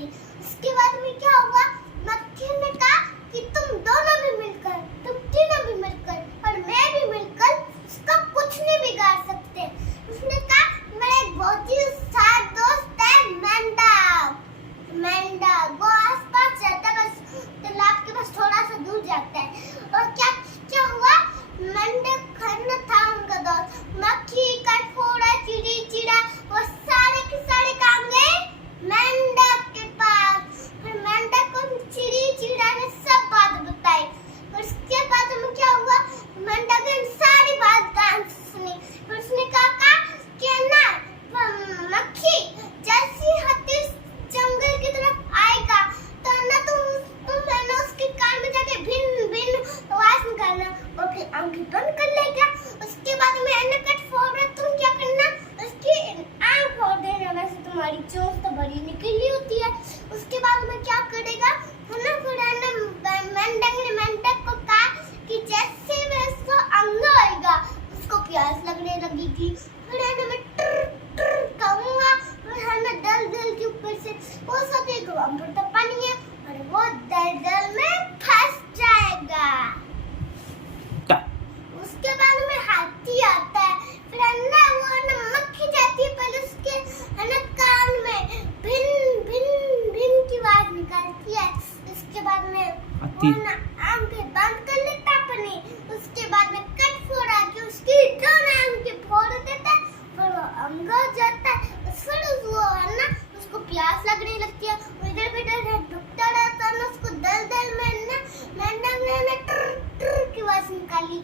करी। उसके बाद में क्या हुआ, मक्खी ने कहा कि तुम दोनों भी मिलकर, तुम तीनों भी मिलकर और मैं भी मिलकर उसका कुछ नहीं बिगाड़ सकते। उसने कहा मेरा एक बहुत ही साथ दोस्त है मेंढा। मेंढा वो आसपास रहता है, बस तालाब के पास थोड़ा सा दूर जाता है। और क्या क्या हुआ, मेंढक खन्ना था उनका दोस्त। मक्खी कटफोड़ा चिड़ी चिड़ा वो सारे के सारे काम गए मेंढक के पास। फिर मेंढक को चिड़ी चिड़ा ने सब बात बताई। और उसके बाद में क्या हुआ, मेंढक ने सारी बात ध्यान से सुनी। फिर उसने कहा कि ना मक्खी जैसी हाथी जंगल की तरफ आएगा तो ना तुम है ना उसके कान में जाके भिन भिन आवाज निकालना और फिर आंखें बंद कर लेगा। उसके बाद में है ना कटफोड़ा तुम क्या करना, उसकी आंख फोड़ देना। वैसे तुम्हारी चोंच तो बड़ी निकली होती है। उसके बाद में क्या करेगा, है ना फिर है ना मेंढक ने मेंढक को कहा कि जैसे वह उसको अंगा आएगा उसको प्यास लगने लगेगी। फिर है ना मैं कहूँगा है ना दल दल के ऊपर से वो सब एक अमृत पानी है और वो दल दल में फंस जाएगा। उसके बाद में हाथी आता है। फिर है ना वो है ना मक्खी जाती है, पहले उसके है ना कान में भिन भिन भिन की आवाज निकालती है। उसके बाद में वो ना आंखें बंद कर लेता अपनी। उसके बाद में कटफोड़ा के उसकी दोनों आंखें फोड़ देता है। फिर वो अंगा जाता है। फिर वो है ना उसको प्यास लगने लगती है। इधर इधर ढुकता रहता है ना उसको दल दल में ना मेंढक ने ना ट्र ट्र की आवाज निकाली।